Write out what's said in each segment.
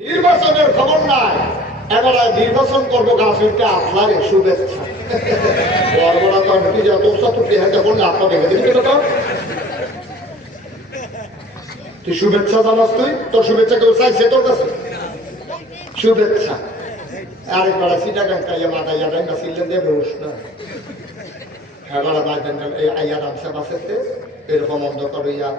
নির্বাচনের খবর নাই। এবারে নির্বাচন করব গাছ আপনার শুভেচ্ছা তো আমি যে এত উৎসাহ তুই করলে আপনার তো। তুই শুভেচ্ছা জানাস তুই? তোর শুভেচ্ছা কেউ চাইছে? তোর কাছে? শুভেচ্ছা। আরেকবার সিটা গাঙ্কা ইয়া মাদা ইয়া গাঙ্কা সিলেন দেবে উষ্ণ আইয়া রামসা এরকম অন্ধকার হইয়া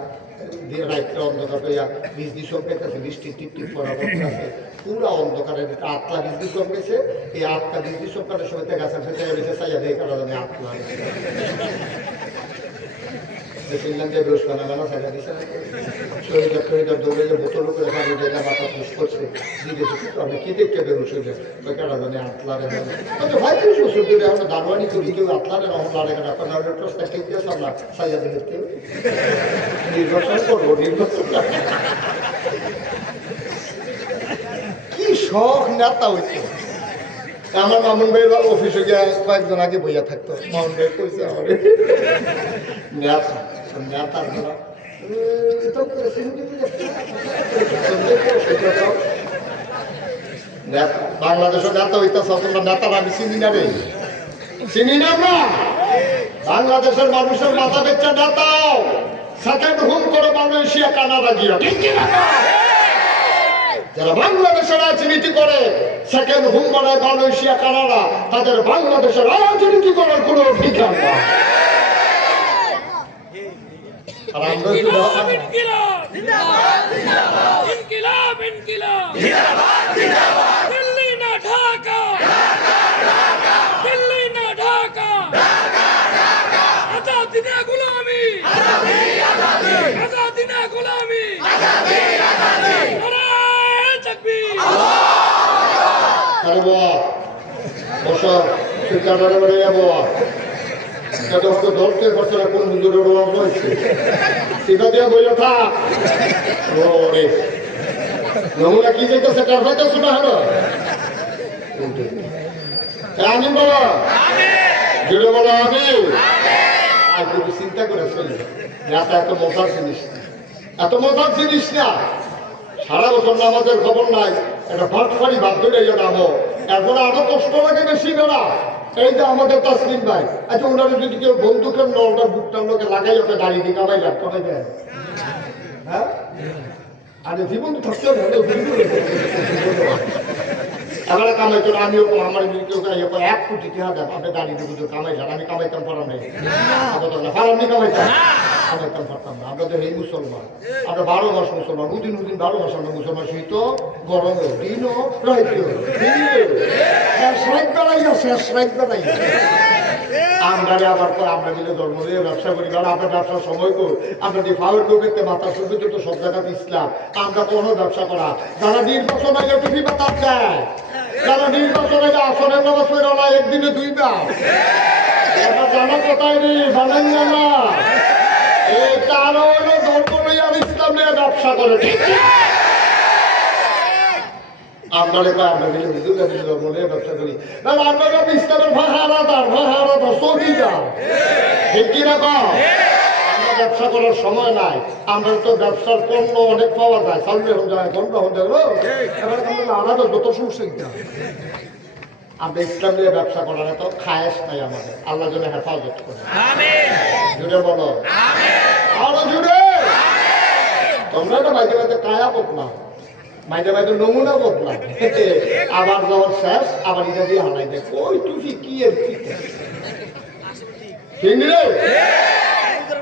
রাত্রে অন্ধকার হইয়া বিজলি সব পেতেছে বৃষ্টি টিপ টিপ পড়া পড়তেছে পুরা অন্ধকারের আটলা বিজলি সব গেছে। এই আটটা বিজলি সব কাটার সময় গাছের ফেতে গেছে সাইয়া দিয়ে কাটা আটলা দেখলাম যে বেশ বানা বানা সাইয়া দিছে। শহীদের শহীদের দৌড়ে যে বোতল করে পানি দিয়ে মাথা পুষ করছে জিজ্ঞেস আমি কি দেখতে বেরোস ওই কাটা জানে আটলা রে তো ভাই তুই শ্বশুর দিলে আমরা দারোয়ানি করি কেউ আটলা রে রহম লাগে আপনার করব, নির্বাচন কি শখ নেতা হইতো আমার মামুন ভাইয়ের অফিসে গিয়ে কয়েকজন আগে বইয়া থাকতো। মামুন ভাই কইছে আমার। নেতা নেতা বাংলাদেশের নেতা হইতেছ তোমরা নেতার আমি চিনি না রে। চিনি না আমরা? বাংলাদেশের মানুষের মাথা বেচা নেতাও। সেকেন্ড হোম করে মালয়েশিয়া কানাডা গিয়া। ঠিক না? যারা বাংলাদেশের রাজনীতি করে সেকেন্ড হোম বানায় মালয়েশিয়া কানাডা তাদের বাংলাদেশের রাজনীতি করার কোনো অধিকার নেই। আর আমরা শুধু ইনকিলাব ইনকিলাব। ইনকিলাব। ইনকিলাব জিন্দাবাদ দিল্লি না ঢাকা। দিল্লি না ঢাকা। আজাদি না গোলামি। গোলামি। কোন অভাব সেটা দিয়ে বইল থাক। নমুনা কি যেতেছে তার হয়তো শোনা হলো। আমি বাবা। জুড়ে বলো আমি আর চিন্তা করে চলি এত মজার জিনিস। এত মজার জিনিস না। সারা বছর নামাজের খবর নাই। এটা ভাট ফাড়ি ভাত ধরে এই নাম এরপরে আরও কষ্ট লাগে বেশি বেড়া। এই যে আমাদের তাসলিম ভাই আচ্ছা ওনারা যদি কেউ বন্দুকের নলটা, বুকটার লোকে লাগাই, ওকে দাঁড়িয়ে দিয়ে কামাই লাভ কমাই দেয়? হ্যাঁ? আরে জীবন থাকতে হবে না, তো আমার এক কোটি টাকা দেন আপনি গাড়ি দিয়ে বুঝো কামাই যান আমি কামাইতাম পারাম নেই পারামনি কামাইতাম। কামাইতাম না আমরা তো এই আমরা আমরা ব্যবসা সময় তো ব্যবসা করা। যারা নির্বাচন পাতা দেয় যারা নির্বাচন আগে আসনের নামাজ পড়ে না, একদিনে দুইবার। এবার জানা কোথায় রে? জানেন না এই হলো ধর্ম নিয়ে আর ইসলাম নিয়ে ব্যবসা করে ঠিক ইসলামের ভাষা আলাদা ভাষা আলাদা। ব্যবসা করার সময় নাই। আমরা তো ব্যবসার পণ্য অনেক পাওয়া যায়। সামনে হন যায় গন্ধ হন যায়। এবার আলাদা যত সমস্যা। আমরা ইসলাম নিয়ে ব্যবসা করার এত খায়েস নাই আমাদের। আল্লাহ জন্য হেফাজত করে। জুড়ে বলো। আরও জুড়ে। তোমরা তো মাঝে মাঝে কায়া বদলা মাঝে মাঝে নমুনা বদলা আবার যাওয়ার শেষ আবার এটা দিয়ে হারাই দেয়। ওই তুই কি এর ঠিক রে?